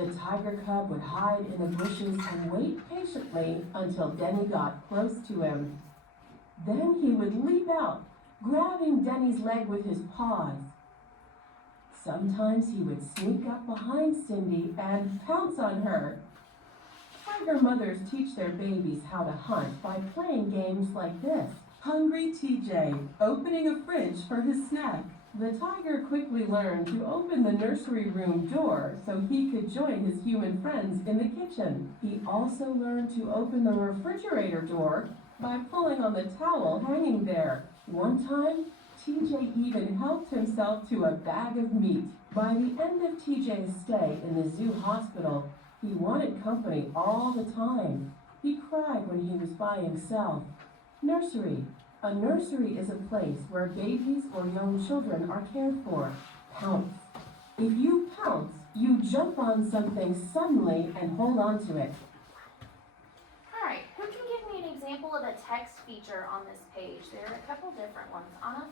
The tiger cub would hide in the bushes and wait patiently until Denny got close to him. Then he would leap out, grabbing Denny's leg with his paws. Sometimes he would sneak up behind Cindy and pounce on her. Tiger mothers teach their babies how to hunt by playing games like this. Hungry TJ, opening a fridge for his snack. The tiger quickly learned to open the nursery room door so he could join his human friends in the kitchen. He also learned to open the refrigerator door by pulling on the towel hanging there. One time, TJ even helped himself to a bag of meat. By the end of TJ's stay in the zoo hospital, he wanted company all the time. He cried when he was by himself. Nursery. A nursery is a place where babies or young children are cared for. Pounce. If you pounce, you jump on something suddenly and hold on to it. Alright, who can give me an example of a text feature on this page? There are a couple different ones. Anna?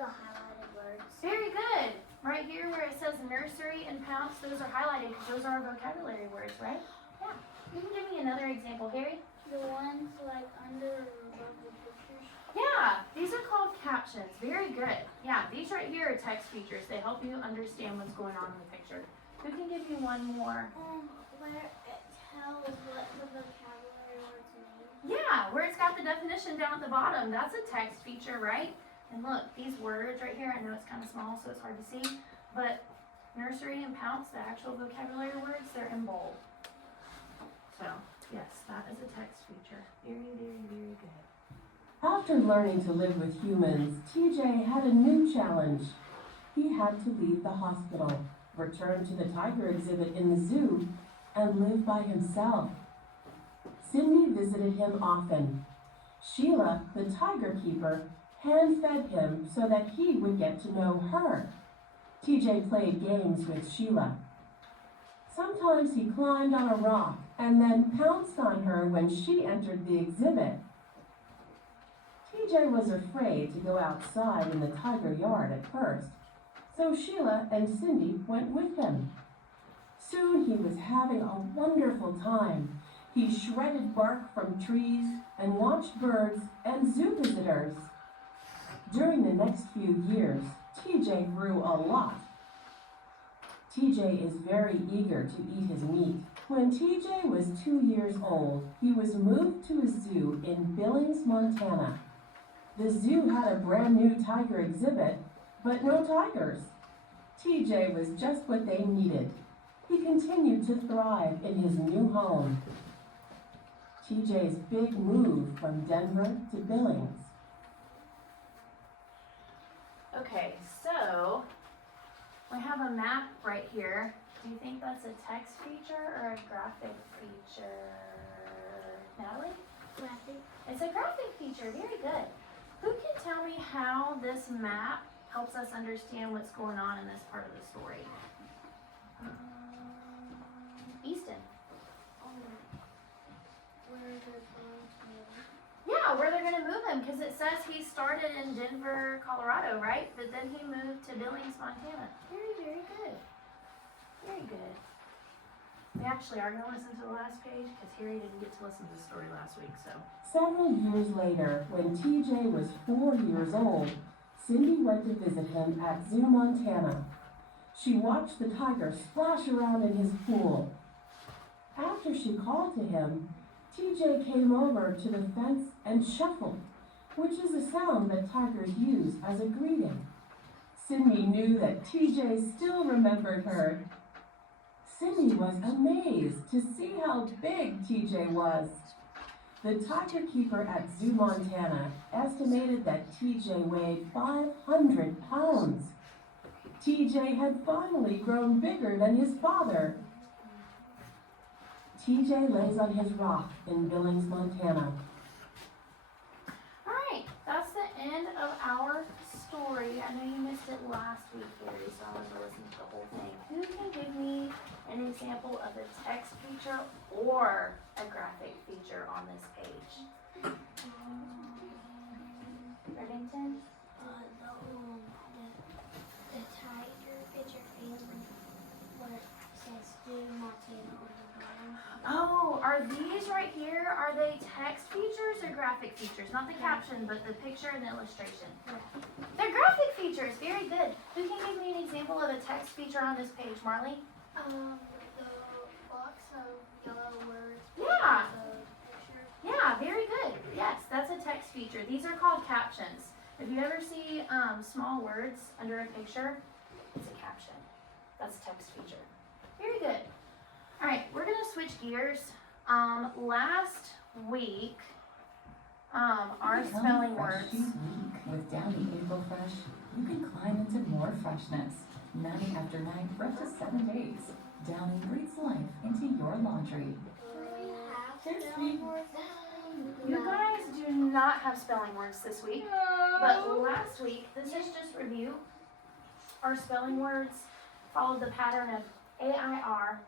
The highlighted words. Very good. Right here where it says nursery and pounce, those are highlighted because those are our vocabulary words, right? Yeah. You can give me another example, Harry? The ones like under or above the pictures. Yeah, these are called captions. Very good. Yeah, these right here are text features. They help you understand what's going on in the picture. Who can give me one more? Where it tells what the vocabulary words mean. Yeah, where it's got the definition down at the bottom. That's a text feature, right? And look, these words right here, I know it's kind of small, so it's hard to see, but nursery and pounce, the actual vocabulary words, they're in bold. So, yes, that is a text feature. Very, very, very good. After learning to live with humans, TJ had a new challenge. He had to leave the hospital, return to the tiger exhibit in the zoo, and live by himself. Cindy visited him often. Sheila, the tiger keeper, hand-fed him so that he would get to know her. TJ played games with Sheila. Sometimes he climbed on a rock and then pounced on her when she entered the exhibit. TJ was afraid to go outside in the tiger yard at first, so Sheila and Cindy went with him. Soon he was having a wonderful time. He shredded bark from trees and watched birds and zoo visitors. During the next few years, TJ grew a lot. TJ is very eager to eat his meat. When TJ was 2 years old, he was moved to a zoo in Billings, Montana. The zoo had a brand new tiger exhibit, but no tigers. TJ was just what they needed. He continued to thrive in his new home. TJ's big move from Denver to Billings. Okay, so we have a map right here. Do you think that's a text feature or a graphic feature? Natalie? Graphic. It's a graphic feature. Very good. Who can tell me how this map helps us understand what's going on in this part of the story? Easton. Where they're going to move. Yeah, where they're going to move him, because it says he started in Denver, Colorado, right? But then he moved to Billings, Montana. Very, very good. Very good. We actually are going to listen to the last page, because Harry didn't get to listen to the story last week, so. Several years later, when TJ was 4 years old, Cindy went to visit him at Zoo, Montana. She watched the tiger splash around in his pool. After she called to him, TJ came over to the fence and shuffled, which is a sound that tigers use as a greeting. Cindy knew that TJ still remembered her. Cindy was amazed to see how big TJ was. The tiger keeper at Zoo, Montana estimated that TJ weighed 500 pounds. TJ had finally grown bigger than his father. TJ lays on his rock in Billings, Montana. All right, that's the end of our story. I know you missed it last week, Harry, so I want to listen to the whole thing. Who can give me an example of a text feature or a graphic feature on this page? Redington? The tiger picture and where it says Zoo Montana on the bottom. Oh, are these right here, are they text features or graphic features? Not the caption, but the picture and the illustration. They're graphic features, very good. Who can give me an example of a text feature on this page, Marley? The box of yellow words. Yeah. The picture. Yeah, very good. Yes, that's a text feature. These are called captions. If you ever see small words under a picture, it's a caption. That's a text feature. Very good. All right, we're gonna switch gears. Last week, our Become spelling fresh words. each week. With Downy April Fresh, you can climb into more freshness. Night after night for up to 7 days. Downy breathes life into your laundry. You guys do not have spelling words this week, but last week, this is just review. Our spelling words followed the pattern of AIR,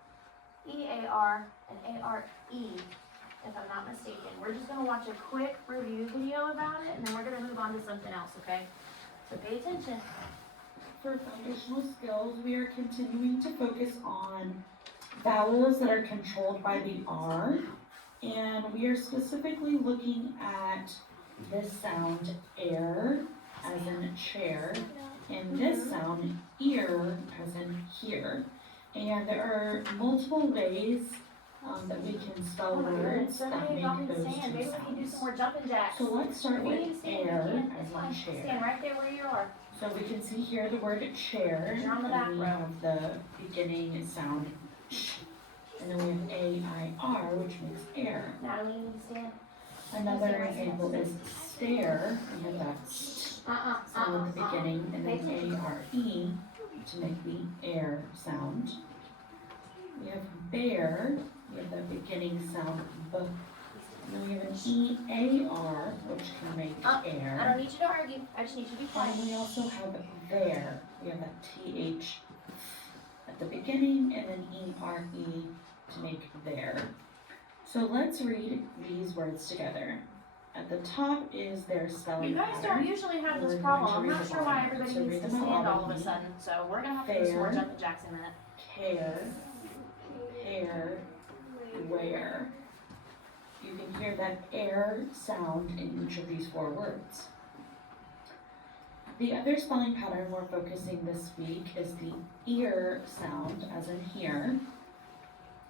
EAR, and ARE, if I'm not mistaken. We're just gonna watch a quick review video about it, and then we're gonna move on to something else, okay? So pay attention. For foundational skills, we are continuing to focus on vowels that are controlled by the R, and we are specifically looking at this sound air as in chair, and this sound ear as in here. And there are multiple ways that we can spell words So that many y'all make can those stand. two Maybe we can do some sounds. more jumping jacks. So let's start If you with need to stand, air you can. as It's in fine. chair. Stand right there where you are. So we can see here the word chair, You're on the back and we row. have the beginning sound sh, and then we have A-I-R, which makes air. Natalie, you need to stand. Another example is stare, we have that st sound at the beginning, and then A-R-E to make the air sound. We have bear, we have that beginning sound b, and then we have an E-A-R, which can make air. I don't need you to argue. I just need you to be quiet. And we also have there. We have that TH at the beginning and then ERE to make there. So let's read these words together. At the top is their spelling You guys pattern. don't usually have this We're problem. going to I'm read not the sure why bottom. everybody So needs read to the stand bottom all of a piece. sudden. So we're gonna have to do some more Fair. jumping jacks in a minute. Care, hair, where. You can hear that air sound in each of these four words. The other spelling pattern we're focusing this week is the ear sound, as in here.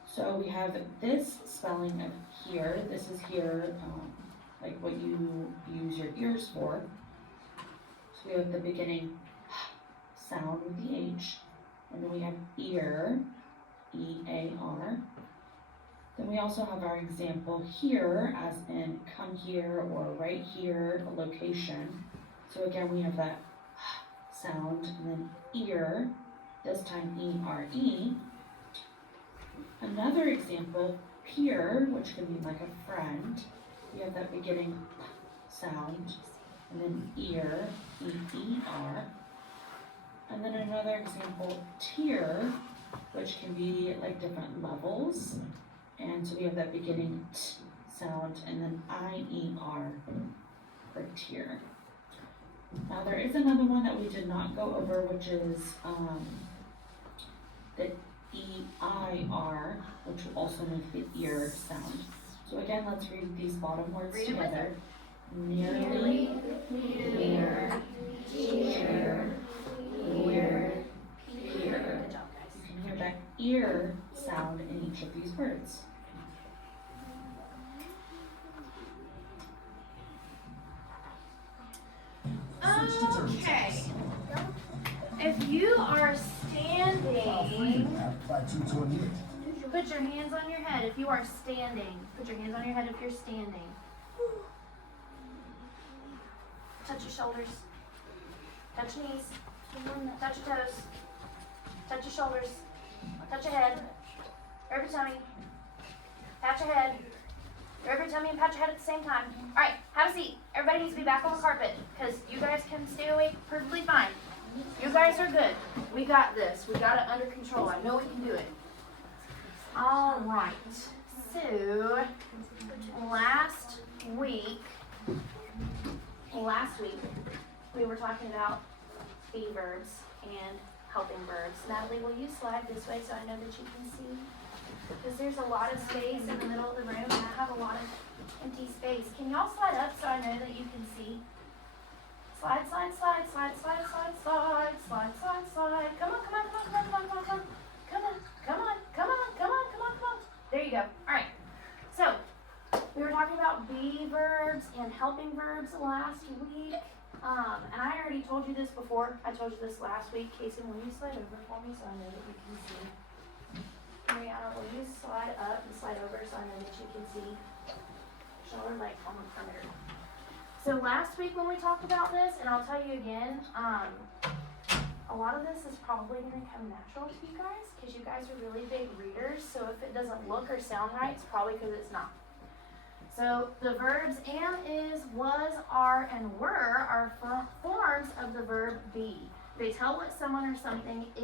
So we have this spelling of here. This is here, like what you use your ears for. So we have the beginning sound with the H, and then we have ear, E-A-R. Then we also have our example here, as in come here or right here, a location. So again, we have that sound, and then ear, this time E-R-E. Another example, peer, which can mean like a friend. We have that beginning sound, and then ear, E-E-R. And then another example, tier, which can be like different levels. And so we have that beginning t sound, and then I-E-R for tier. Now there is another one that we did not go over, which is the E-I-R, which will also make the ear sound. So again, let's read these bottom words Read it with together. Nearly, near, cheer, ear, peer. Good job, guys. You can hear that ear sound in each of these words. Okay. If you are standing, put your hands on your head. If you are standing, put your hands on your head if you're standing. Touch your shoulders. Touch your knees. Touch your toes. Touch your shoulders. Touch your head. Grab your tummy. Pat your head. Grab your tummy and pat your head at the same time. Alright, have a seat. Everybody needs to be back on the carpet because you guys can stay awake perfectly fine. You guys are good. We got this. We got it under control. I know we can do it. Alright. So, last week, we were talking about be verbs and helping verbs. Natalie, will you slide this way so I know that you can see? because there's a lot of space in the middle of the room and I have a lot of empty space. Can y'all slide up so I know that you can see? Slide, slide, slide, slide, slide, slide, slide, slide, slide, slide. Come on, come on, come on, come on, come on, come on, come on, come on, come on, come on, come on, come on. There you go. All right. So we were talking about be verbs and helping verbs last week. And I already told you this before. I told you this last week. Casey, will you slide over for me so I know that you can see? Mariana, will you slide up and slide over so I know that you can see? Shoulder like on the perimeter. So last week when we talked about this, and I'll tell you again, a lot of this is probably going to come natural to you guys because you guys are really big readers. So if it doesn't look or sound right, it's probably because it's not. So the verbs am, is, was, are, and were are forms of the verb be. They tell what someone or something